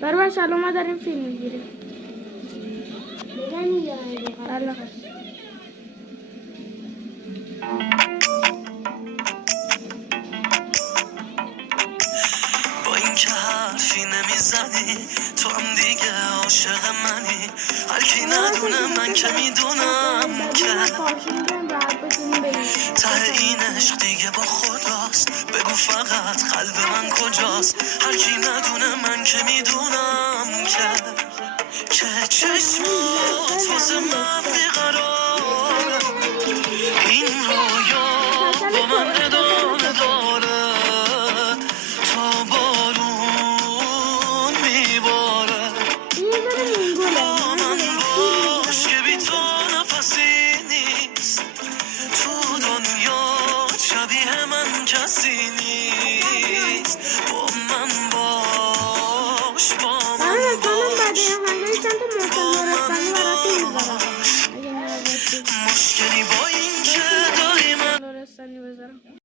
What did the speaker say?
برای سلام ما داریم فیلم میگیریم. بگن یا الله با اینکه حرفی نمیزنی تو هم دیگه عاشق منی، هر کی ندونه من که میدونم که ته این عشق دیگه با خداست. بگو فقط قلب من کجاست، هر کی ندونه من که میدونم که چشمات واسه من بیقراره، این رویا با من ادامه داره تا بارون میباره. با من باش که بی تو نفسی نیست، تو دنیا شبیه من کسی نیست. با من باش، با من باش، مشکلی با این که داری من